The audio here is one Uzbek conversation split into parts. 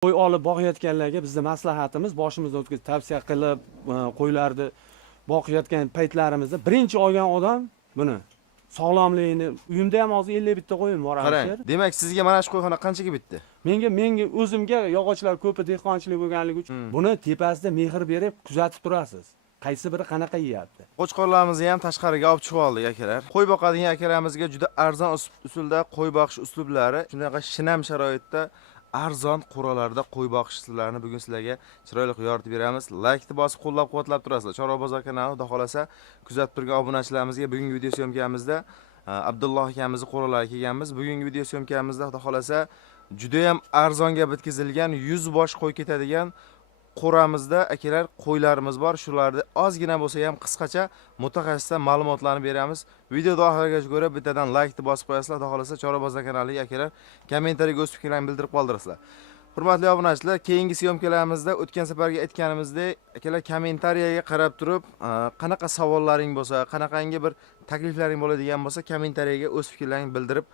Qo'y olib boqayotganlarga bizning maslahatimiz boshimizdan o'tkazib tavsiya qilib qo'ylarni boqayotgan paytlarimizda birinchi olgan odam buni sog'lomligini uyimda ham hozir 51 ta qo'yim bor. Qarang, demak sizga mana shu qo'yxona qanchaga bitdi? Menga o'zimga yog'ochlar ko'pi dehqonchilik bo'lganligi uchun buni tepasida mehr berib kuzatib turasiz. Qaysi biri qanaqa yeyapti? Qo'chqorlarimizni ham tashqariga olib chiqib oldik akalar. Qo'y boqadigan akalarimizga juda arzon usulda qo'y boqish uslublari, shunaqa shinam sharoitda arzon qo'ralarda qo'y boqish usullarini bugun sizlarga chiroyli yoritib beramiz. Laykni bosib qo'llab-quvvatlab turasizlar. Chorva bozor kanali xudo xolasa kuzatib turgan obunachilarimizga bugungi video syomkamizda Abdulloh akamizni qo'ralariga kelganmiz. Bugungi video syomkamizda xudo xolasa juda ham arzonga bitkizilgan 100 bosh qo'y ketadigan qo'ramizda akalar qo'ylarimiz bor. Shularni ozgina bo'lsa ham qisqacha mutaxassisdan ma'lumotlarni beramiz. Videoda oxirigacha ko'rib bittadan laykni bosib qo'yasizlar. Xudo xolasa Chorva bozor kanaliga akalar kommentariyaga o'z fikrlaringizni bildirib qoldirasizlar. Hurmatli obunachilar, keyingi syomkalarimizda o'tgan safarga aytganimizdek, akalar kommentariyaga qarab turib, qanaqa savollaring bo'lsa, qanaqangi bir takliflaring bo'ladigan bo'lsa, kommentariyaga o'z fikrlaringizni bildirib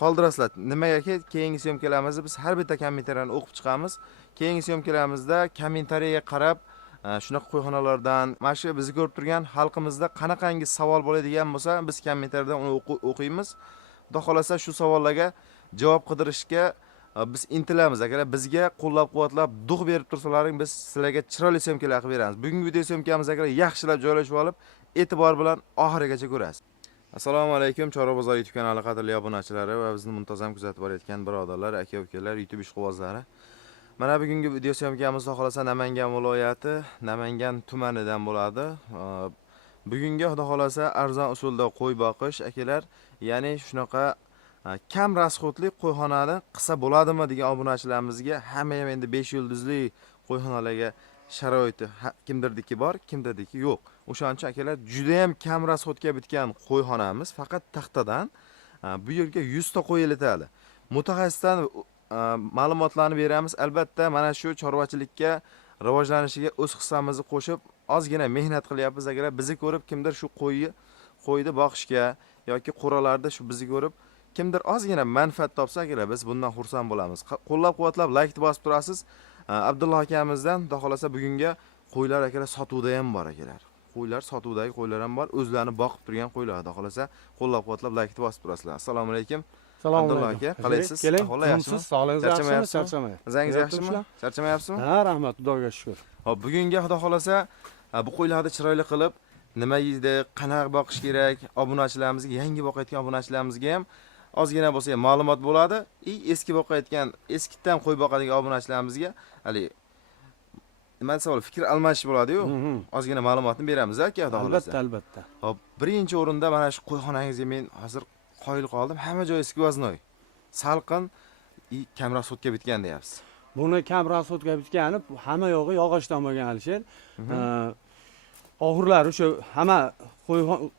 qoldirasizlar. Nimagaki keyingi syomkalarimizda biz har bitta kommentariyani o'qib chiqamiz. Keyingi syomkalarimizda kommentariyaga qarab, shunaqa qo'yxonalardan, mana shu bizni ko'rib turgan xalqimizda qanaqangi savol bo'ladigan bo'lsa, biz kommentariyadan uni o'qiymiz. Xudo xolasa shu savollarga javob qidirishga biz intilamiz akalar. Bizga qo'llab-quvvatlab, dug' berib tursalaring, biz sizlarga chiroyli syomkalar qilib beramiz. Bugungi video syomkamiz akalar yaxshilab joylashib olib, e'tibor bilan oxirigacha ko'rasiz. Assalomu alaykum, Chorva bozor YouTube kanali qadrli obunachilari va bizni muntazam kuzatib borayotgan birodarlar, aka-ukalar, YouTube ishqibozlari. Mana bugungi video syomkamiz xohlasa Namangan viloyati, Namangan tumanidan bo'ladi. Bugungi xudo xolasa arzon usulda qo'y boqish akalar, ya'ni shunaqa kam rasxodli qo'yxonani qilsa bo'ladimi degan obunachilarimizga hamma ham endi 5 yulduzli qo'yxonalarga sharoiti kimdirdiki bor, kimdirdiki yo'q. O'shaning uchun akalar juda ham kam rasxodga bitgan qo'yxonamiz faqat taxtadan bu yerga 100 ta qo'y elitadi. Mutaxassisdan ma'lumotlarni beramiz. Albatta mana shu chorvachilikka rivojlanishiga o'z hissamizni qo'shib, ozgina mehnat qilyapmiz akalar. Bizni ko'rib kimdir shu qo'yni boqishga yoki qo'ralarda shu bizni ko'rib kimdir ozgina manfaat topsa akalar, biz bundan xursand bo'lamiz. Qo'llab-quvvatlab laykni bosib turasiz. Abdulloh akamizdan xudo xolasa bugunga qo'ylar akalar sotuvda ham bor akalar. Qo'ylar sotuvdagi qo'ylar ham bor. O'zlarini boqib turgan qo'ylar. Xudo xolasa qo'llab-quvvatlab laykni bosib turasizlar. Assalomu alaykum. Abdulloh aka, qalaysiz? Ahvol yaxshimi? Sog'lig'ingiz yaxshimi? Charchamayapsiz. O'zingiz yaxshimi? Charchamayapsizmi? Ha, rahmat, Xudoga shukr. Hop, bugunga xudo xolasa bu qo'ylarni chiroyli qilib, nima yeydi, qanaqa boqish kerak, obunachilarimizga, yangi boqayotgan obunachilarimizga ham ozgina bo'lsa ham ma'lumot bo'ladi. Eski boqayotgan, eskidan qo'y boqadigan obunachilarimizga hali nima desam, fikr almashish bo'ladi-yu. Ozgina ma'lumotni beramiz aka, xudo xolasa. Albatta. Hop, birinchi o'rinda mana shu qo'yxonangizga men hozir qoyil qoldim. Hamma joyi skvoznoy. Salqin, kam rasxodga bitgan deyapsiz. Buni kam rasxodga bitgani hamma yog'i yog'ochdan bo'lgan Alisher. Oxirlar o'sha hamma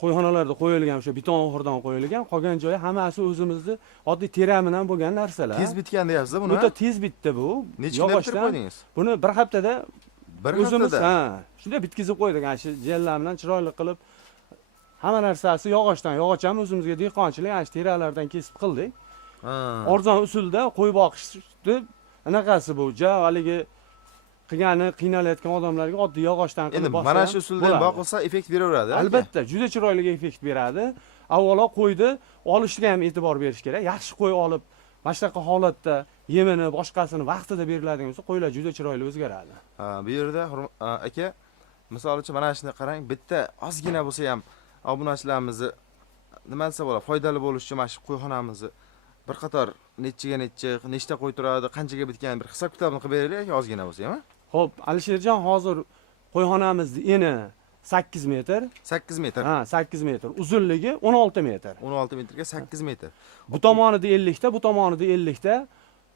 qo'yxonalarda qo'yilgan o'sha beton oxirdan qo'yilgan, qolgan joyi hammasi o'zimizni oddiy tera bilan bo'lgan narsalar. Tez bitgan deyapsiz buni? O'ta tez bitdi bu. Necha kun bitirib qo'ydingiz? Buni bir haftada o'zimiz shunday bitkizib qo'ydik. Ana shu jellar bilan chiroyli qilib hamma narsasi yog'ochdan. Yog'och ham o'zimizga dehqonchilik, ana shu teralardan kesib qildik. Arzon usulda qo'y boqishni anaqasi bu. Haligi qilgani qiynalayotgan odamlarga oddiy yog'ochdan qilib boqsa. Endi mana shu usulda boqilsa effekt beraveradi. Albatta, juda chiroyli effekt beradi. Avvalo qo'yni olishga ham e'tibor berish kerak. Yaxshi qo'y olib, mana shunaqa holatda yemini, boshqasini vaqtida beriladigan bo'lsa, qo'ylar juda chiroyli o'zgaradi. Bu yerda aka, misol uchun mana shuni qarang, bitta ozgina bo'lsa ham obunachilarimizni nima desa bo'ladi, foydali bo'lish uchun mana shu qo'yxonamizni bir qator nechta qo'y turadi, qanchaga bitgan bir hisob-kitobni qilib beraylik ozgina bo'lsa ham. Xo'p, Alisherjon, hozir qo'yxonamizni eni 8 metr. 8 metr. Ha, 8 metr. Uzunligi 16 metr. 16 metrga 8 metr. Bu tomonida 50 ta, bu tomonida 50 ta.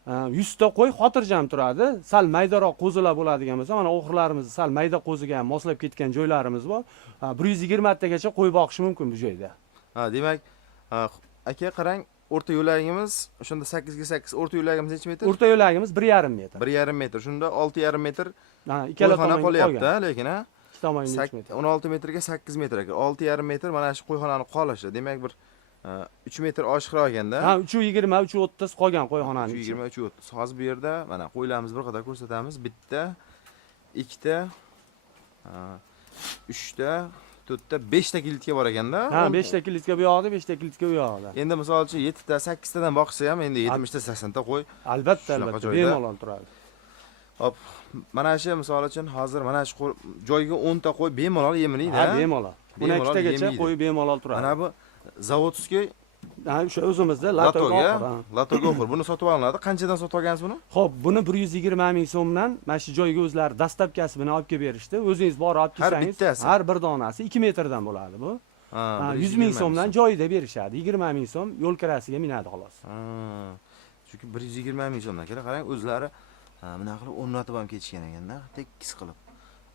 100 ta qo'y xotirjam turadi. Sal maydaroq qo'zilar bo'ladigan bo'lsa, mana oxirlarimizni sal mayda qo'ziga ham moslab ketgan joylarimiz bor. 120 tagacha qo'y boqish mumkin bu joyda. Demak, aka qarang, o'rta yo'lagimiz shunda 8 ga 8, o'rta yo'lagimiz necha metr? O'rta yo'lagimiz 1,5 metr. 1,5 metr. Shunda 6,5 metr. Ikkala tomon qolyapti, lekin ikki tomon 16 metrga 8 metr aka. 6,5 metr mana shu qo'yxonani qolishi. Demak bir 3 metr oshiqroq ekanda. Ha, 320, 330 qolgan qo'yxonaning. 320, 330. Hozir bu yerda mana qo'ylarimizni bir qadar ko'rsatamiz. Bitta, ikkita, 3 ta, 4 ta, 5 ta kilitga bor ekanda. Ha, 5 ta kilitga bu yoqda, 5 ta kilitga u yoqda. Endi misol uchun 7 ta, 8 tadan boqsa ham endi 70 ta, 80 ta qo'y. Albatta, Shunaqa albatta, joyda. bemalol turadi. Hop, mana shu misol uchun hozir mana shu joyga 10 ta qo'y bemalol yemini-da. Ha, bemalol. 12 tagacha qo'y bemalol turadi. Mana bu zavodskiy Ha, o'sha o'zimizda latoga, latoga. latoga oxir. Buni sotib olinadi. Qanchadan sotib olgansiz buni? Xo'p, buni 120 ming so'mdan mana shu joyga o'zlari dastlabkasi bilan olib kelib berishdi. O'zingiz borib olib kelsangiz, har bir donasi 2 metrdan bo'ladi bu. Ha, 100 ming so'mdan joyida berishadi. 20 ming so'm yo'l kirasiga minadi xolos. Chunki 120 ming so'mdan kelar, qarang, o'zlari bunaqa qilib o'rnatib ham ketishgan ekanda, tekis qilib.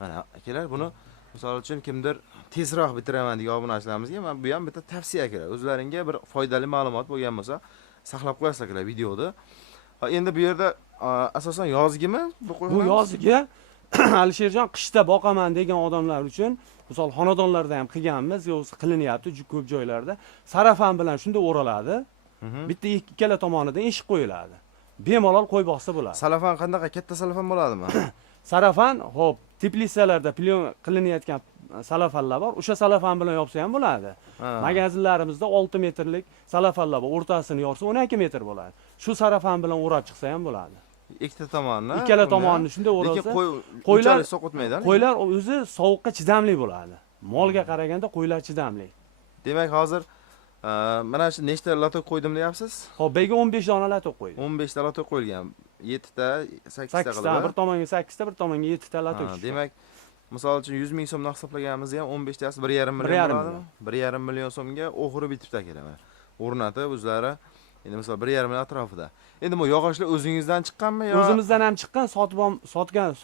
Mana akalar buni misol uchun kimdir tezroq bitiraman degan obunachilarimizga men bu ham bitta tavsiya akalar. O'zlaringga bir foydali ma'lumot bo'lgan bo'lsa, saqlab qo'yasiz akalar videoda. Endi bu yerda asosan yozgimi bu qo'yxona? Bu yoziga Alisherjon qishda boqaman degan odamlar uchun, misol xonadonlarda ham qilganmiz, yo'q qilinyapti juda ko'p joylarda. Sarafan bilan shunda o'raladi. Bitta ikkala tomonidan eshik qo'yiladi. Bemalol qo'y boqsa bo'ladi. Salafan qandaqa katta salafan bo'ladimi? Sarafan, hop, teplisalarda plyon qilinayotgan salafanlar bor. O'sha salafan bilan yopsa ham bo'ladi. Magazinlarimizda 6 metrlik salafanlar bor. O'rtasini yorsa 12 metr bo'ladi. Shu sarafan bilan o'rab chiqsa ham bo'ladi. Ikkita tomonni. Ikkala tomonni shunda o'ralsa. Lekin qo'ylar soqutmaydi. Qo'ylar o'zi sovuqqa chidamli bo'ladi. Molga qaraganda qo'ylar chidamli. Demak, hozir mana shu nechta lato qo'ydim deyapsiz? Hop, bega 15 dona lato qo'ydim. 15 ta lato qo'yilgan. 7 ta, 8 ta 8 ta, bir tomonga 8 ta, bir tomonga 7 ta lato tushdi. Demak, misol uchun 100 ming so'mdan hisoblaganimizda ham 15 tasi 1,5 million bo'ladimi? 1,5 million so'mga oxiri bitibdi akalar. O'rnatib o'zlari, endi misol 1,5 million atrofida. Endi bu yog'ochlar o'zingizdan chiqqanmi yo? O'zimizdan ham chiqqan,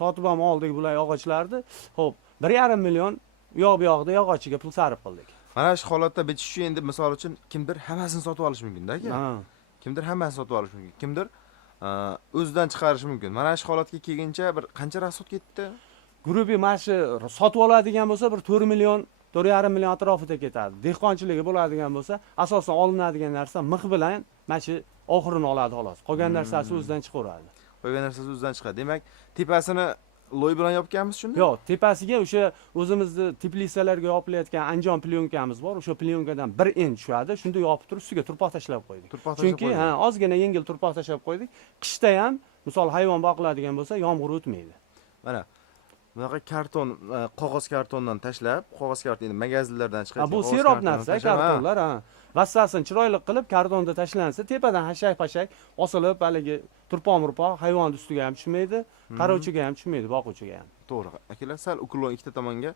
sotib ham oldik bular yog'ochlarni. Xo'p, 1,5 million u yoq bu yoqda yog'ochiga pul sarf qildik. Mana shu holatda bitish uchun endi misol uchun kimdir hammasini sotib olish mumkin-da aka. Kimdir hammasini sotib olish mumkin. Kimdir o'zidan chiqarish mumkin. Mana shu holatga kelguncha bir qancha rasxod ketdi? Grubi mana shu sotib oladigan bo'lsa bir 4 million, 4,5 million atrofida ketadi. Dehqonchiligi bo'ladigan bo'lsa, asosan olinadigan narsa mix bilan mana shu oxirini oladi xolos. Qolgan narsasi o'zidan chiqaveradi. Qolgan narsasi o'zidan chiqadi. Demak, tepasini loy bilan yopganmiz shunda? Yo'q, tepasiga o'sha o'zimizni teplisalarga yopilayotgan anjon plyonkamiz bor. O'sha plyonkadan 1 in tushadi. Shunda yopib turib ustiga turpoq tashlab qo'ydik. Chunki ozgina yengil turpoq tashlab qo'ydik. Qishda ham, misol hayvon boqiladigan bo'lsa, yomg'ir o'tmaydi. Mana bunaqa karton, qog'oz kartondan tashlab, qog'oz karton endi magazinlardan chiqadi. Bu serob narsa, kartonlar, vassasini chiroyli qilib kartonda tashlansa, tepadan hashak-pashak osilib, haligi turpoq-murpoq hayvon ustiga ham tushmaydi, qarovchiga ham tushmaydi, boquvchiga ham. To'g'ri. Akalar, sal ukulon ikkita tomonga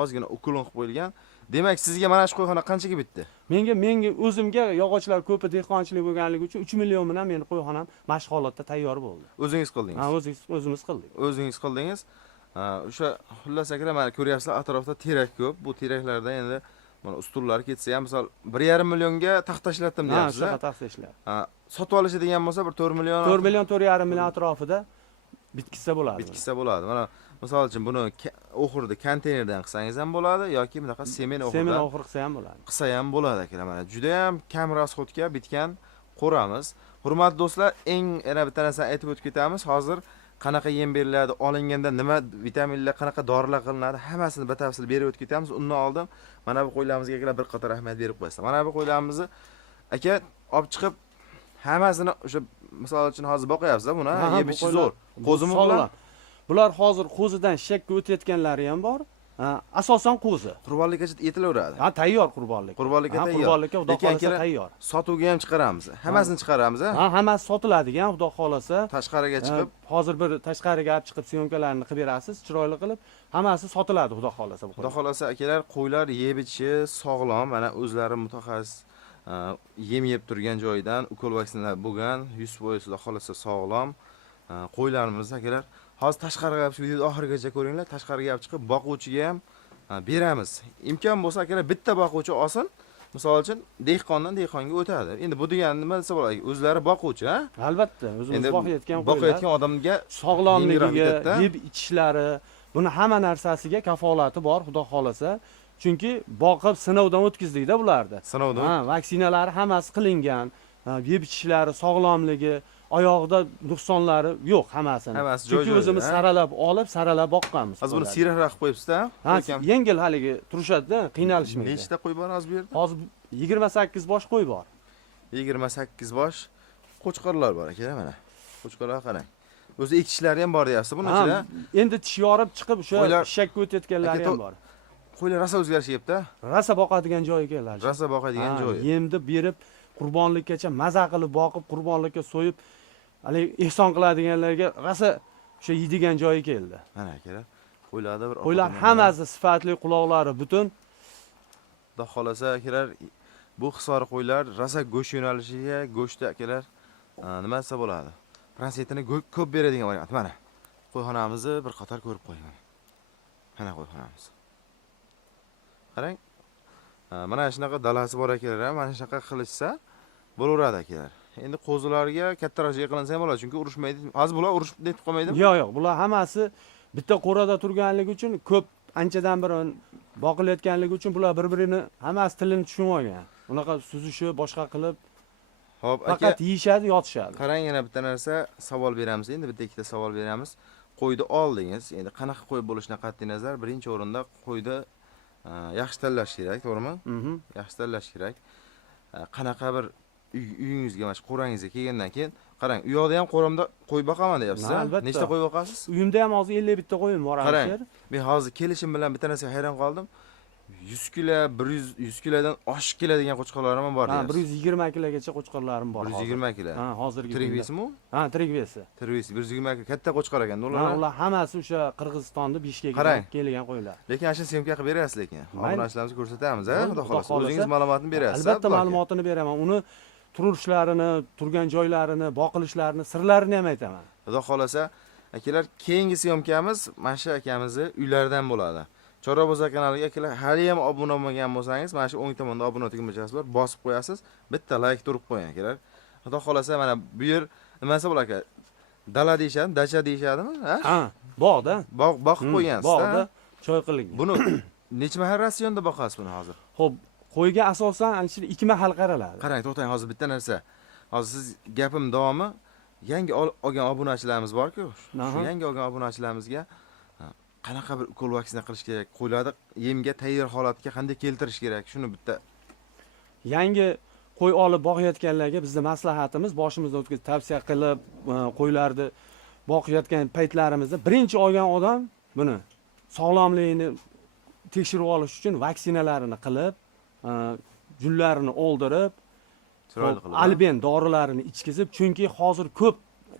ozgina ukulon qilib qo'yilgan. Demak, sizga mana shu qo'yxona qanchaga bitdi? Menga o'zimga yog'ochlar ko'pi dehqonchilik bo'lganligi uchun 3 million bilan meni qo'yxonam mana shu holatda tayyor bo'ldi. O'zingiz qildingiz? Ha, o'zimiz qildik. O'zingiz qildingiz. O'sha xullas akalar, mana ko'ryapsizlar, atrofda terak ko'p. Bu teraklarda endi mana ustullar ketsa ham, misol 1,5 millionga taxta ishlatdim deyapsiz. Ha, taxta ishlat. Sotib olishadigan bo'lsa bir 4 million, 4 million, 4,5 million atrofida bitkisa bo'ladi. Bitkisa bo'ladi. Mana misol uchun buni oxirida konteynerdan qilsangiz ham bo'ladi yoki bunaqa semen oxirida. Semen oxir qilsa ham bo'ladi. Qilsa ham bo'ladi akalar. Mana juda ham kam rasxodga bitgan qo'ramiz. Hurmatli do'stlar, yana bitta narsani aytib o'tib ketamiz. Hozir qanaqa yem beriladi, olinganda nima vitaminlar, qanaqa dorilar qilinadi, hammasini batafsil berib o'tib ketamiz. Undan oldin mana bu qo'ylarimizga akalar bir qator rahmat berib qo'yasizlar. Mana bu qo'ylarimizni aka olib chiqib hammasini o'sha misol uchun hozir boqyapsiz buni, yeb ichish zo'r. Qo'zimi bilan. Bular hozir qo'zidan shakka o'tayotganlari ham bor. Asosan qo'zi. Qurbonlikka yetilaveradi. Ha, tayyor qurbonlik. Qurbonlikka tayyor. Qurbonlikka xudo xolasa tayyor. Sotuvga ham chiqaramiz. Hammasini chiqaramiz, ha? Hammasi sotiladigan, xudo xolasa. Tashqariga chiqib, hozir bir tashqariga olib chiqib syomkalarni qilib berasiz, chiroyli qilib, hammasi sotiladi, xudo xolasa. Xudo xolasa akalar, qo'ylar yeb ichishi sog'lom, mana o'zlari mutaxassis yem yeb turgan joydan ukol vaksinalar bo'lgan, 100% xudo xolasa sog'lom qo'ylarimiz akalar. Hozir tashqariga olib chiqib, oxirigacha ko'ringlar, tashqariga olib chiqib boquvchiga ham beramiz. Imkon bo'lsa akalar, bitta boquvchi olsin. Misol uchun dehqondan dehqonga o'tadi. Endi bu degani nima desa bo'ladi? O'zlari boquvchi, ha? Albatta, o'zimiz boqayotgan qo'ylar. Boqayotgan odamga sog'lomligiga, yeb ichishlari, buni hamma narsasiga kafolati bor, xudo xolasa. Chunki boqib sinovdan o'tkazdik-da bularni. Sinovdan? Ha, vaksinalari hammasi qilingan. Yeb ichishlari, sog'lomligi, oyog'ida nuqsonlari yo'q hammasini. Hammasi Chunki joy-joyida, o'zimiz saralab boqqanmiz. Hozir buni siyrakroq qo'yibsiz-da? Ha, yengil haligi turishadi-da, qiynalishmaydi. Nechta qo'y bor hozir bu yerda? Hozir 28 bosh qo'y bor. 28 bosh qo'chqorlar bor aka, mana. Qo'chqorlar qarang. O'zi ekishlari ham bor deyapsiz buni ichida. Endi tish yorib chiqib o'sha ishakka o'tayotganlari ham bor. Qo'ylar rosa o'zgarishyapti. Rosa boqadigan joyi keladi. Rosa boqadigan joyi. Yemni berib, qurbonlikkacha maza qilib boqib, qurbonlikka so'yib, hali ehson qiladiganlarga rosa o'sha yeydigan joyi keldi. Mana akalar, qo'ylarda bir qo'ylar hammasi sifatli, quloqlari butun. Xudo xolasa akalar, bu hisori qo'ylar rosa go'sht yo'nalishiga, go'shtda akalar nima desa bo'ladi? Prosentini ko'p beradigan variant. Mana qo'yxonamizni bir qator ko'rib qo'ying. Mana qo'yxonamiz. Qarang. Mana shunaqa dalasi bor akalar, mana shunaqa qilishsa bo'laveradi akalar. Endi qo'zilarga kattaroq yiqilinsa ham bo'ladi, chunki urushmaydi. Hozir bular urushib netib qolmaydimi? Yo'q, bular hammasi bitta qo'rada turganligi uchun, ko'p anchadan beri boqilayotganligi uchun bular bir-birini hammasi tilini tushunib olgan. Unaqa suzishi, boshqa qilib Xo'p, faqat yeyishadi, yotishadi. Qarang, yana bitta narsa savol beramiz. Endi bitta ikkita savol beramiz. Qo'yni oldingiz. Endi qanaqa qo'y bo'lishidan qat'iy nazar, birinchi o'rinda qo'yni yaxshi tanlash kerak, to'g'rimi? Yaxshi tanlash kerak. Qanaqa bir uyingizga, mana qo'rangizga kelgandan keyin, qarang, u yoqda ham qo'ramda qo'y boqaman deyapsiz. Nechta qo'y boqasiz? Uyimda ham hozir 50 bitta qo'yim bor. Qarang, men hozir kelishim bilan bitta narsaga hayron qoldim. 100 kilo, 100 kilodan oshib keladigan qo'chqorlarim ham bor deyapsiz. 120 kilogacha qo'chqorlarim bor. 120 kilo. Ha, hozirgi. Tirik besimi u? Ha, tirik besi. Tirik besi 120 kilo katta qo'chqor ekan, ular. Ha, ular hammasi o'sha Qirg'izistonda Bishkekdan kelgan qo'ylar. Lekin ana shu syomka qilib berasiz lekin. Obunachilarimizni ko'rsatamiz, xudo xolasa. O'zingiz ma'lumotini berasiz. Albatta ma'lumotini beraman. Uni turishlarini, turgan joylarini, boqilishlarini, sirlarini ham aytaman. Xudo xolasa, akalar, keyingi syomkamiz mana shu akamizni uylaridan bo'ladi. Chorobozor kanaliga akalar, hali ham obuna bo'lmagan bo'lsangiz, mana shu o'ng tomonda obuna tugmachasi bor, bosib qo'yasiz, bitta like turib qo'ying akalar. Xudo xolasa, mana bu yer nimasi bo'lar aka? Dala deyshadimi, dacha deyshadimi? Ha, bog'da. Boqib qo'ygansiz. Bog'da choy qilingan. Buni necha mahal ratsionda boqasiz buni hozir? Xo'p, qo'yga asosan ancha 2 mahal qaraladi. Qarang, to'xtang, hozir bitta narsa. Hozir siz gapim davomi yangi olgan obunachilarimiz bor-ku, shu yangi olgan obunachilarimizga qanaqa bir ukol vaksina qilish kerak, qo'ylarni yemga tayyor holatga qanday keltirish kerak, shuni bitta. Yangi qo'y olib boqayotganlarga bizning maslahatimiz, boshimizdan o'tkazib tavsiya qilib, qo'ylarni boqayotgan paytlarimizda birinchi olgan odam buni sog'lomligini tekshirib olish uchun vaksinalarini qilib, junlarini oldirib, alben dorilarini ichkizib, chunki hozir ko'p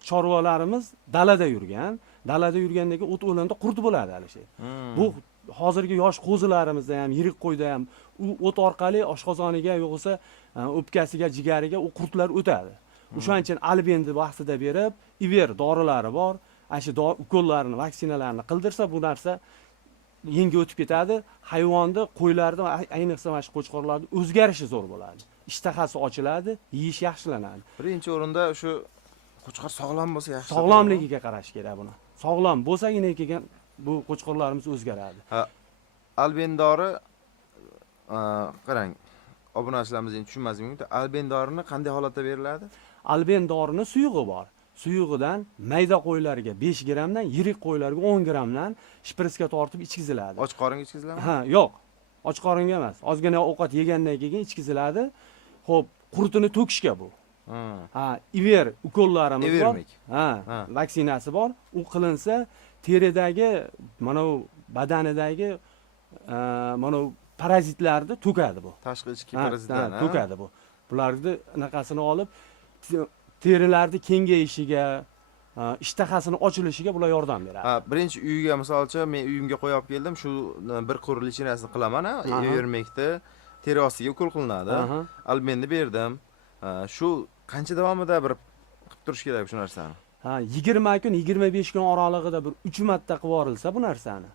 chorvalarimiz dalada yurgan. Dalada yurgandagi o't o'landa qurt bo'ladi hali shu. Bu hozirgi yosh qo'zilarimizda ham, yirik qo'yda ham u o't orqali oshqozoniga yo'qsa o'pkasiga, jigariga u qurtlar o'tadi. O'shaning uchun albenni vaqtida berib, iver dorilari bor. Ana shu ukollarini, vaksinalarini qildirsa bu narsa yengil o'tib ketadi. Hayvonni, qo'ylarni, ayniqsa mana shu qo'chqorlarni o'zgarishi zo'r bo'ladi. Ishtahasi ochiladi, yeyish yaxshilanadi. Birinchi o'rinda shu qo'chqor sog'lom bo'lsa yaxshi. Sog'lomligiga qarash kerak buni. Sog'lom bo'lsagina keyin bu qo'chqorlarimiz o'zgaradi. Alben dori qarang, obunachilarimiz endi tushunmasligi mumkin. Alben dorini qanday holatda beriladi? Alben dorini suyug'i bor. Suyug'idan mayda qo'ylarga 5 grammdan, yirik qo'ylarga 10 grammdan shprisga tortib ichkiziladi. Och qoringa ichkiziladimi? Ha, yo'q. Och qoringa emas. Ozgina ovqat yegandan keyin ichkiziladi. Xo'p, qurtini to'kishga bu. Ha, iver ukollarimiz bor. Ha, vaksinasi bor. U qilinsa teridagi, mana bu badanidagi mana bu parazitlarni to'kadi bu. Tashqi ichki parazitlarni to'kadi bu. Bularni anaqasini olib, terilarni kengayishiga, ishtahasini ochilishiga bular yordam beradi. Ha, birinchi uyga masalan, men uyimga qo'yib keldim, shu bir qur lichinasini qilaman, vermekni teri ostiga ukol qilinadi. Albenni berdim. Shu qancha davomida bir qilib turish kerak shu narsani? Ha, 20 kun, 25 kun oralig'ida bir 3 marta qilib yuborilsa bu narsani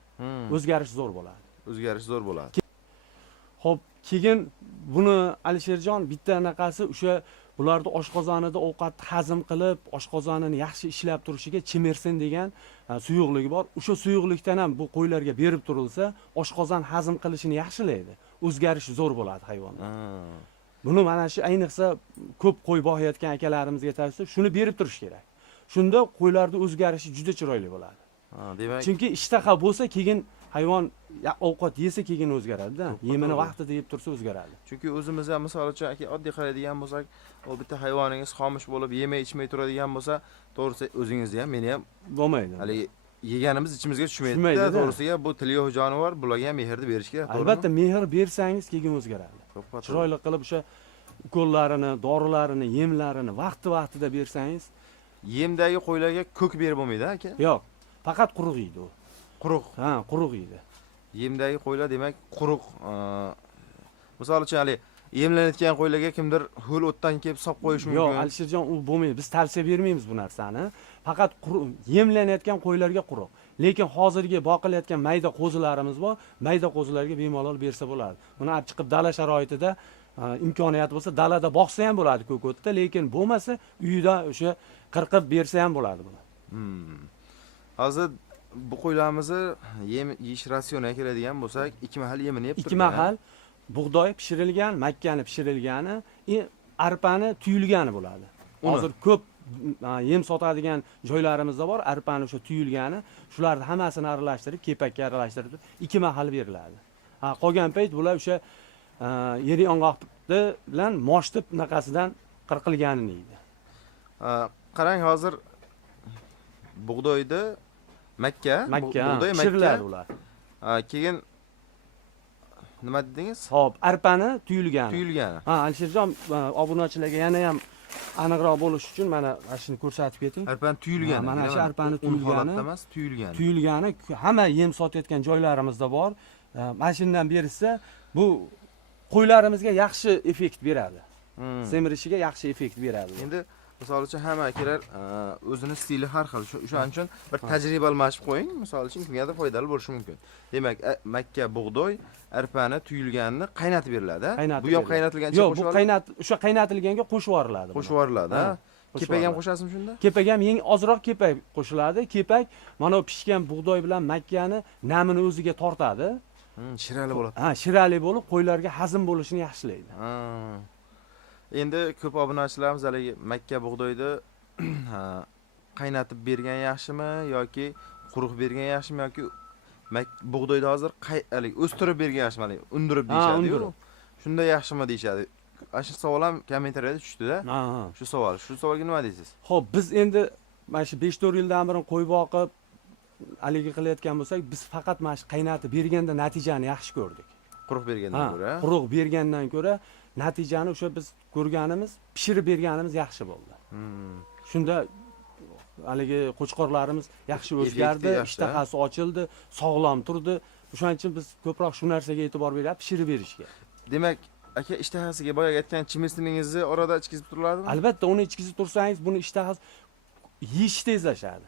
o'zgarish zo'r bo'ladi. O'zgarish zo'r bo'ladi. Xo'p, keyin buni Alisherjon bitta anaqasi o'sha bularni oshqozonida ovqatni hazm qilib, oshqozonini yaxshi ishlab turishiga chimersin degan suyuqligi bor. O'sha suyuqlikdan ham bu qo'ylarga berib turilsa, oshqozon hazm qilishini yaxshilaydi. O'zgarish zo'r bo'ladi hayvonda. Buni mana shu ayniqsa ko'p qo'y boqayotgan akalarimizga tavsiya, shuni berib turish kerak. Shunda qo'ylarning o'zgarishi juda chiroyli bo'ladi. Demak, chunki ishtaha bo'lsa, keyin hayvon ovqat yesa keyin o'zgaradi-da. Yemini vaqtida yeb tursa o'zgaradi. chunki o'zimiz ham misol uchun aka oddiy qaraydigan bo'lsak, u bitta hayvoningiz xomush bo'lib, yemay ichmay turadigan bo'lsa, to'g'risi o'zingizni ham, meni ham bo'lmaydi. hali yeganimiz ichimizga tushmaydi-da. To'g'risiga bu tilyoq jonivor, bularga ham mehrni berish kerak. Albatta, mehr bersangiz keyin o'zgaradi. Chiroyli qilib o'sha ukollarini, dorilarini, yemlarini vaqti-vaqtida bersangiz, Yemdagi qo'ylarga ko'k berib bo'lmaydi, aka? yo'q, faqat quruq yeydi u. Quruq. Ha, quruq yeydi. Yemdagi qo'ylar demak quruq. Misol uchun hali yemlanayotgan qo'ylarga kimdir ho'l o'tdan kelib solib qo'yish mumkin. Yo'q, Alisherjon, u bo'lmaydi. Biz tavsiya bermaymiz bu narsani. Faqat yemlanayotgan qo'ylarga quruq. Lekin hozirgi boqilayotgan mayda qo'zilarimiz bor. Mayda qo'zilarga bemalol bersa bo'ladi. Buni olib chiqib dala sharoitida imkoniyat bo'lsa, dalada boqsa ham bo'ladi ko'kotda, lekin bo'lmasa uyida o'sha qirqib bersa ham bo'ladi buni. Hozir bu qo'ylarimizni yem yeyish ratsioniga keladigan bo'lsak, 2 mahal yemini yeb turgan. 2 mahal bug'doy pishirilgan, makkani pishirilgani, arpani tuyulgani bo'ladi. Hozir ko'p yem sotadigan joylarimizda bor, arpani o'sha tuyulgani, shularni hammasini aralashtirib, kepakka aralashtirib 2 mahal beriladi. Qolgan payt bular o'sha yer yong'oq bilan moshitib naqasidan qirqilganini yeydi. Qarang, hozir bug'doyda makka, bug'doy pishiriladi ular. Keyin nima dedingiz? Xo'p, arpani tuyulgani. Tuyulgani. Alisherjon, obunachilarga yana ham aniqroq bo'lish uchun mana shuni ko'rsatib keting. Arpani tuyulgani. Mana shu arpani tuyulgani. emas, tuyulgani. Tuyulgani hamma yem sotayotgan joylarimizda bor. Mana shundan berishsa, bu qo'ylarimizga yaxshi effekt beradi. Semirishiga yaxshi effekt beradi. Endi misol uchun hamma akalar o'zini stili har xil. O'shaning uchun bir tajriba almashib qo'ying. Misol uchun kimgadir foydali bo'lishi mumkin. Demak, makka bug'doy arpani tuyulganini qaynatib beriladi. Bu ham qaynatilgancha qo'shib. Yo'q, bu o'sha qaynatilganga qo'shib yuboriladi. Qo'shib yuboriladi, ha. Kepak ham qo'shasizmi shunda? Kepak ham ozroq kepak qo'shiladi. Kepak mana bu pishgan bug'doy bilan makkani namini o'ziga tortadi. Shirali bo'ladi. Shirali bo'lib, qo'ylarga hazm bo'lishini yaxshilaydi. Endi ko'p obunachilarimiz haligi makka bug'doyni qaynatib bergan yaxshimi yoki quruq bergan yaxshimi yoki bug'doyni hozir haligi o'stirib bergan yaxshimi, undirib deyishadi-ku. Shunda yaxshimi deyishadi. Shu savol ham kommentariyada tushdi-da. Shu savolga nima deysiz? Xo'p, biz endi mana shu 5-4 yildan beri qo'y boqib haligi qilayotgan bo'lsak, biz faqat mana shu qaynatib berganda natijani yaxshi ko'rdik. Quruq bergandan ko'ra. Quruq bergandan ko'ra natijani o'sha biz ko'rganimiz, pishirib berganimiz yaxshi bo'ldi. Shunda haligi qo'chqorlarimiz yaxshi o'zgardi, ishtahasi ochildi, sog'lom turdi. O'shaning uchun biz ko'proq shu narsaga e'tibor beryapmiz, pishirib berishga. Demak, aka ishtahasiga boya aytgan chimisiningizni orada ichkizib turiladimi? Albatta, uni ichkizib tursangiz, buni ishtahasi yeyish tezlashadi.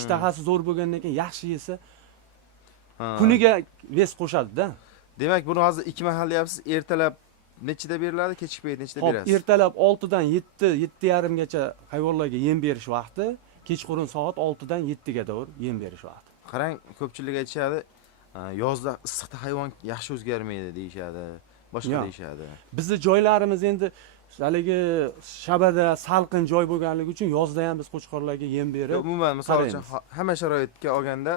Ishtahasi zo'r bo'lgandan keyin yaxshi yesa, kuniga ves qo'shadi-da. Demak, buni hozir 2 mahal deyapsiz, ertalab nechida beriladi, kechki payt nechida berasiz? Hop, ertalab 6 dan 7, 7:30 gacha hayvonlarga yem berish vaqti, kechqurun soat 6 dan 7 ga davr yem berish vaqti. Qarang, ko'pchilik aytishadi, yozda issiqda hayvon yaxshi o'zgarmaydi deyishadi, boshqa deyishadi. Bizning joylarimiz endi haligi shabada, salqin joy bo'lganligi uchun yozda ham biz qo'chqorlarga yem berib, umuman misol uchun hamma sharoitga olganda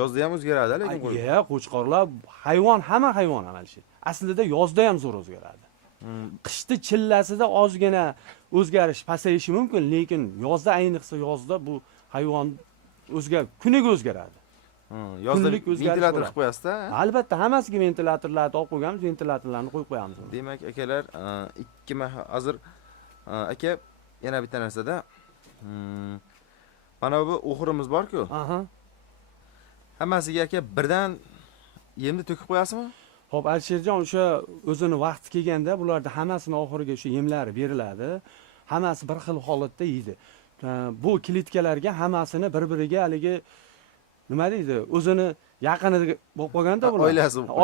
yozda ham o'zgaradi, lekin qo'chqorlar hamma hayvon amalishi. Aslida yozda ham zo'r o'zgaradi. Qishda chillasida ozgina o'zgarish pasayishi mumkin, lekin yozda, ayniqsa yozda bu hayvon kuniga o'zgaradi. Yozda ventilyator qo'yib qo'yasiz-da? Albatta, hammasiga ventilyatorlarni olib qo'yganmiz, ventilyatorlarni qo'yib qo'yamiz. Demak, akalar, 2 mahal hozir aka yana bitta narsada mana bu o'xirimiz bor-ku. Hammasiga aka birdan yemni to'kib qo'yasizmi? Xo'p, Alisherjon, o'sha o'zini vaqti kelganda bularda hammasini oxiriga o'sha yemlari beriladi. Hammasi bir xil holatda yeydi. Bu klitkalarga hammasini bir-biriga haligi nima deydi, o'zini yaqinida bo'lib qolganda bular.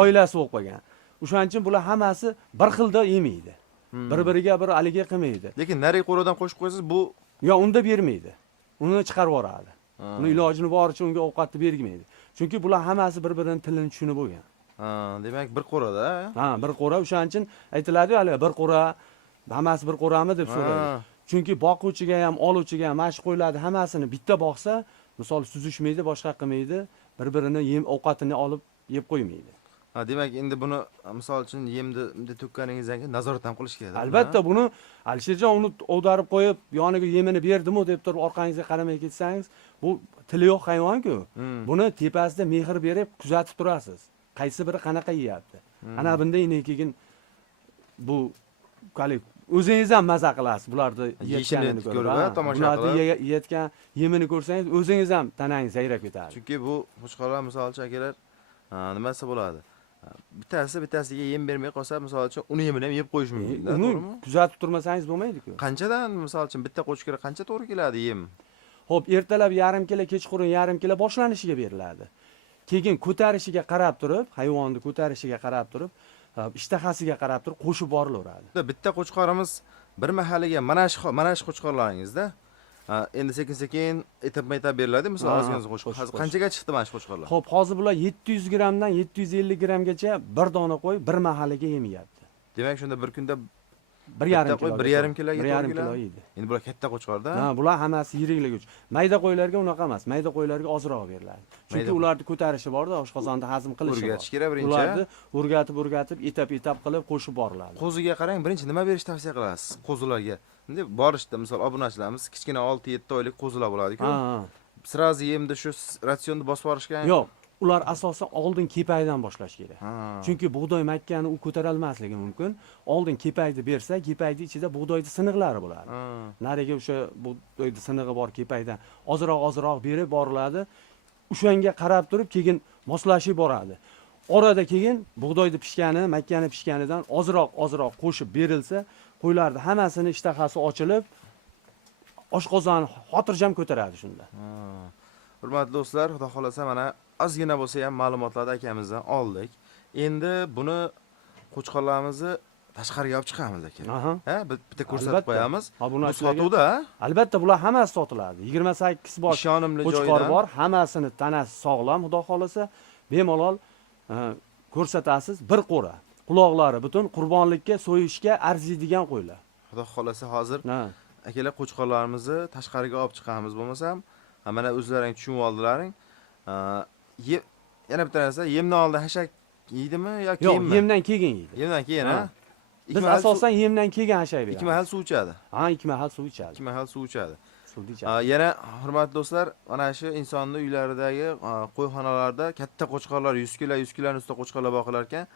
Oilasi bo'lib qolgan. O'shaning uchun bular hammasi bir xilda yemaydi. Bir-biriga bir haligi qilmaydi. Lekin narik qo'radan qo'shib qo'ysangiz bu Yo, unda bermaydi. Uni chiqarib yuboradi. Uni ilojini boricha unga ovqatni bermaydi. Chunki bular hammasi bir-birining tilini tushunib bo'lgan. Demak bir qo'rada. Ha, bir qo'ra o'shaning uchun aytiladi-ku, hali bir qo'ra, hammasi bir qo'rami deb so'raydi. Chunki boquvchiga ham, oluvchiga ham mashq qo'yiladi, hammasini bitta boqsa, misol suzishmaydi, boshqa qilmaydi, bir-birini yem ovqatini olib yeb qo'ymaydi. Demak, endi buni misol uchun yemni to'kkaningizdan keyin nazorat ham qilish kerak. Albatta, buni Alisherjon uni o'darib qo'yib, yoniga yemini berdim-u deb turib orqangizga qaramay ketsangiz, bu tili yo'q hayvon-ku. Buni tepasida mehr berib kuzatib turasiz. Qaysi biri qanaqa yeyapti. Ana bunday keyin bu qali o'zingiz ham maza qilasiz bularni yeyishini ko'rib, tomosha qilib. Bularni yeyotgan yemini ko'rsangiz, o'zingiz ham tanangiz sayrab ketadi. Chunki bu qo'chqorlar misol uchun akalar nimasi bo'ladi? Bittasiga yem bermay qolsa, misol uchun uni yemini ham yeb qo'yish mumkin, to'g'rimi? Kuzatib turmasangiz bo'lmaydi-ku. Qanchadan misol uchun bitta qo'chqorga qancha to'g'ri keladi yem? Xo'p, ertalab yarim kilo, kechqurun yarim kilo boshlanishiga beriladi. Keyin ko'tarishiga qarab turib, hayvonni ko'tarishiga qarab turib, ishtahasiga qarab turib qo'shib borilaveradi. Bitta qo'chqorimiz bir mahaliga mana shu qo'chqorlaringizda endi sekin-sekin etib beriladi, misol o'zingiz qo'shib. Hozir qanchaga chiqdi mana shu qo'chqorlar? Xo'p, hozir bular 700 grammdan 750 grammgacha bir dona qo'y bir mahaliga yemayapti. Demak, shunda bir kunda 1,5 kilo. 1,5 kiloga to'g'ri kilo yeydi. Endi bular katta qo'chqorda. Ha, bular hammasi yirikligich. Mayda qo'ylarga unaqa emas. Mayda qo'ylarga ozroq beriladi. Chunki ularni ko'tarishi bor-da, oshqozonda hazm qilishi bor. O'rgatish kerak birinchi. Ularni o'rgatib, etap qilib qo'shib boriladi. Qo'ziga qarang, birinchi nima berish tavsiya qilasiz qo'zilarga? Endi borishda, misol obunachilarimiz kichkina 6-7 oylik qo'zilar bo'ladi-ku. Sirazi yemda shu ratsionni bosib borishgan. Yo'q, ular asosan oldin kepakdan boshlash kerak. Chunki bug'doy makkani u ko'tara olmasligi mumkin. Oldin kepakni bersa, kepakni ichida bug'doyning siniqlari bo'ladi. Nariga o'sha bug'doyning sinig'i bor kepakdan ozroq berib boriladi. O'shanga qarab turib keyin moslashib boradi. Orada keyin bug'doyni pishgani, makkani pishganidan ozroq qo'shib berilsa, qo'ylarning hammasini ishtahasi ochilib, oshqozonni xotirjam ko'taradi shunda. Hurmatli do'stlar, xudo xolasa mana ozgina bo'lsa ham ma'lumotlarni akamizdan oldik. Endi buni qo'chqorlarimizni tashqariga olib chiqamiz aka. Bitta ko'rsatib qo'yamiz. Bu sotuvda? Albatta, bular hammasi sotiladi. 28 bosh qo'chqor bor, hammasini tanasi sog'lom, xudo xolasa, bemalol ko'rsatasiz. Bir qo'ra. Quloqlari butun qurbonlikka, so'yishga arziydigan qo'ylar. Xudo xolasa hozir akalar qo'chqorlarimizni tashqariga olib chiqamiz, bo'lmasam mana o'zlaring tushunib oldilaring. Yana bitta narsa, yemdan oldin hashak yeydimi yoki keyinmi? Yo'q, yemdan keyin yeydi. Yemdan keyin, ha? Biz asosan yemdan keyin hashak beramiz. 2 mahal suv ichadi. Ha, 2 mahal suv ichadi. 2 mahal suv ichadi. Suvni ichadi. Yana hurmatli do'stlar, mana shu insonning uylaridagi qo'yxonalarda katta qo'chqorlar 100 kilo, 100 kiloning ustida qo'chqorlar boqilar ekan,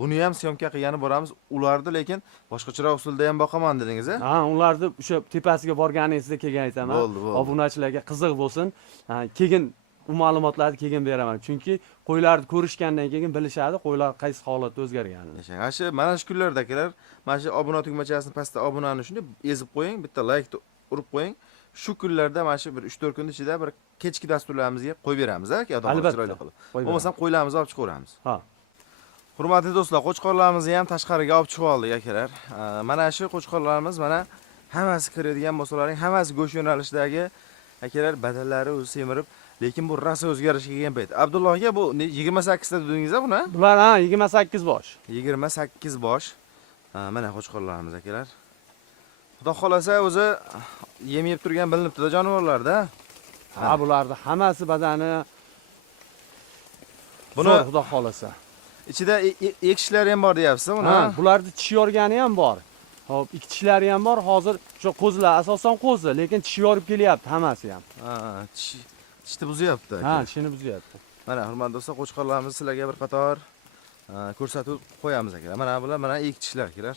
buni ham syomka qilgani boramiz. Ularni lekin boshqacharoq usulda ham boqaman dedingiz, a? Ha, ularni o'sha tepasiga borganingizda keyin aytaman. Obunachilarga qiziq bo'lsin. Keyin u ma'lumotlarni keyin beraman. Chunki qo'ylarni ko'rishgandan keyin bilishadi, qo'ylar qaysi holatda o'zgarganini. Mana shu kunlarda akalar, mana shu obuna tugmachasini pastda obunani shunday ezib qo'ying, bitta like urib qo'ying. Shu kunlarda mana shu bir 3-4 kun ichida bir kechki dasturlarimizga qo'yib beramiz, aka, xudo chiroyli qilib. Bo'lmasam qo'ylarimizni olib chiqaveramiz. Ha. Hurmatli do'stlar, qo'chqorlarimizni ham tashqariga olib chiqib oldik akalar. Mana shu qo'chqorlarimiz mana hammasi kiradigan bo'lsalaring, hammasi go'sht yo'nalishidagi akalar badallari o'zi semirib, lekin bu rosa o'zgarishga kelgan payt. Abdulloh aka, bu 28 ta dedingiz-a buni? Bular 28 bosh. 28 bosh. Mana qo'chqorlarimiz akalar. Xudo xolasa o'zi yem yeb turgan bilinibdi-da jonivorlarda. Ha, bularning hammasi badani buni xudo xolasa. Ichida ekishlari ham bor deyapsiz buni? Ha, bularning tish yorgani ham bor. Xo'p, ikki tishlari ham bor. Hozir o'sha qo'zilar asosan qo'zi, lekin tish yorib kelyapti hammasi ham. Tishni buzyapti. Ha, tishini buzyapti. Mana hurmatli do'stlar, qo'chqorlarimiz sizlarga bir qator ko'rsatib qo'yamiz akalar. Mana bular mana ilk tishlar akalar.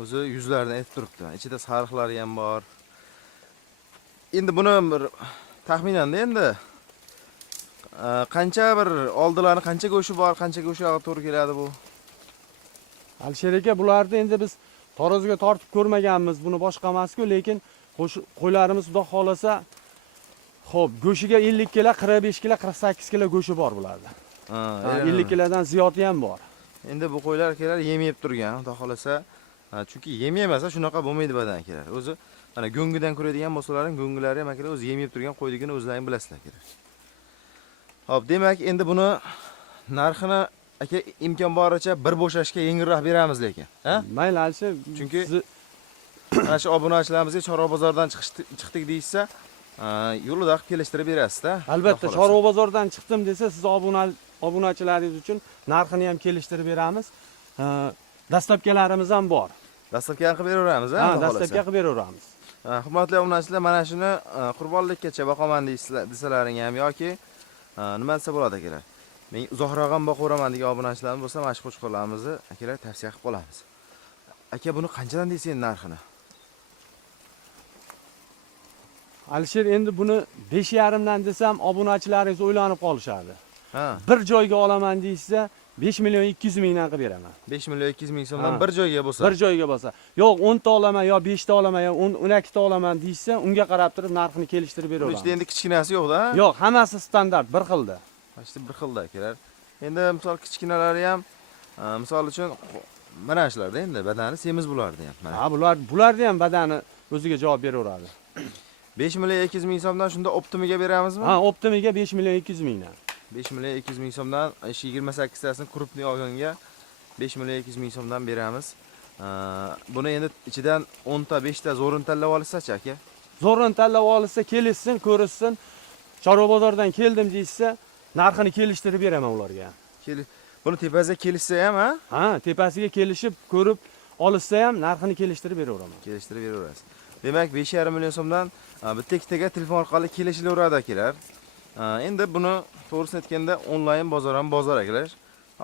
O'zi yuzlarini aytib turibdi. Ichida sariqlari ham bor. Endi buni bir taxminan endi qancha bir oldilari qancha go'shi bor, qancha go'shiga to'g'ri keladi bu? Alisher aka, bularni endi biz taroziga tortib ko'rmaganmiz, buni boshqa emas-ku, lekin qo'ylarimiz xudo xolasa, xo'p, go'shiga 50 kilo, 45 kilo, 48 kilo go'shi bor bularda. 50 kilodan ziyodi ham bor. Endi bu qo'ylar akalar yem yeb turgan, xudo xolasa Chunki yem yemasa shunaqa bo'lmaydi badan akalar. O'zi mana go'ngidan ko'radigan bo'lsalaring, go'ngilari ham akalar o'zi yem yeb turgan qo'ydigini o'zlaring bilasizlar akalar. Xo'p, demak, endi buni narxini aka imkon boricha bir bo'shashga yengilroq beramiz lekin, ha? Mayli Alisher, chunki mana shu obunachilarimizga Chorva bozordan chiqdik deysa, yo'lida kelishtirib berasiz-da. Albatta, Chorva bozordan chiqdim desa, siz obunachilaringiz uchun narxini ham kelishtirib beramiz. Dastlabkilarimiz ham bor. Dastlabkini qilib beraveramiz, ha? Dastlabki qilib beraveramiz. Hurmatli obunachilar, mana shuni qurbonlikkacha boqaman desalaring ham yoki nima desa bo'ladi akalar. Men uzoqroq ham boqaveraman degan obunachilarimiz bo'lsa, mana shu qo'chqorlarimizni akalar tavsiya qilib qolamiz. Aka, buni qanchadan deysiz narxini? Alisher, endi buni 5,5 dan desam, obunachilaringiz o'ylanib qolishadi. Ha. Bir joyga olaman deysa, 5,200,000 dan qilib beraman. 5,200,000 so'mdan bir joyga bo'lsa. Bir joyga bo'lsa. Yo'q, 10 ta olaman, yo 5 ta olaman, yo 12 ta olaman deysa, unga qarab turib narxini kelishtirib beraveramiz. Ichida endi kichkinasi yo'q-da? Yo'q, hammasi standart, bir xilda. Işte bir xilda akalar. Endi misol kichkinalari ham, misol uchun mana shularda endi badani semiz bo'lardi ham. Ha, bularni ham badani o'ziga javob beraveradi. 5,200,000 so'mdan shunda optimiga beramizmi? Ha, optimiga 5,200,000 dan. 5,200,000 so'mdan 28 tasini krupniy olganga 5,200,000 so'mdan beramiz. Buni endi ichidan 10 ta, 5 ta zo'rin tanlab olsa-chi aka? Zo'rin tanlab olsa, kelishsin, ko'rishsin. Chorva bozordan keldim deysa, narxini kelishtirib beraman ularga. Buni tepasiga kelishsa ham, ha? Ha, tepasiga kelishib, ko'rib olishsa ham narxini kelishtirib beraveraman. Kelishtirib beraverasiz. Demak, 5,5 million so'mdan bitta ikkitaga telefon orqali kelishilaveradi akalar. Endi buni to'g'risini aytganda onlayn bozor ham bozor akalar.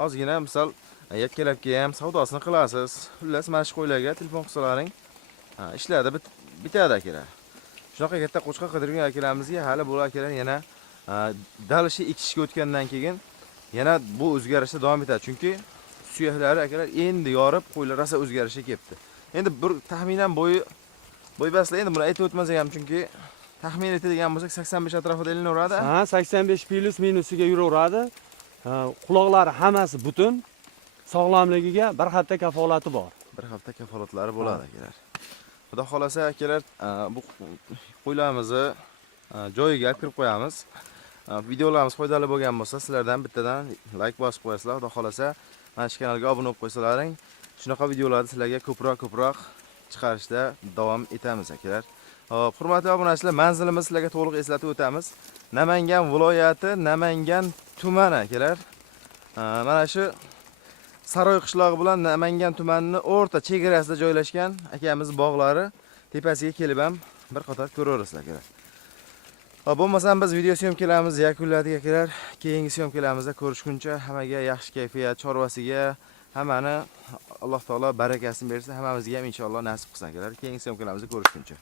Ozgina misol yakkalabga ham savdosini qilasiz. Xullas, mana shu qo'ylarga telefon qilsalaring, ishlarda bitadi akalar. Shunaqa katta qo'chqa qidirgan akalarimizga hali bu akalar yana dalishi ekishga o'tgandan keyin yana bu o'zgarishda davom etadi. Chunki suyaklari akalar endi yorib, qo'ylar rosa o'zgarishga kelibdi. Endi bir taxminan bo'y baslar endi buni aytib o'tmasak ham, chunki taxmin etadigan bo'lsak 85 atrofida ilinaveradi. Ha, 85 plus minusiga yuraveradi. Quloqlari hammasi butun, sog'lomligiga bir hafta kafolati bor. Bir hafta kafolatlari bo'ladi akalar. Xudo xolasa akalar, bu qo'ylarimizni joyiga kirib qo'yamiz. Videolarimiz foydali bo'lgan bo'lsa, sizlardan bittadan like bosib qo'yasizlar. Xudo xolasa, mana shu kanalga obuna bo'lib qo'ysalaring, shunaqa videolarni sizlarga ko'proq chiqarishda davom etamiz akalar. Hop, hurmatli obunachilar, manzilimizni sizlarga to'liq eslatib o'tamiz. Namangan viloyati, Namangan tumani akalar. Mana shu Saroy qishlog'i bilan Namangan tumanining o'rta chegarasida joylashgan akamiz bog'lari tepasiga kelib ham bir qator ko'raverasizlar akalar. Bo'lmasam biz video syomkalarimiz yakunladik akalar. Keyingi syomkalarimizda ko'rishguncha hammaga yaxshi kayfiyat, chorvasiga hammani Alloh taolo barakasini bersin. Hammamizga ham inshaalloh nasib qilsin akalar. Keyingi syomkalarimizda ko'rishguncha.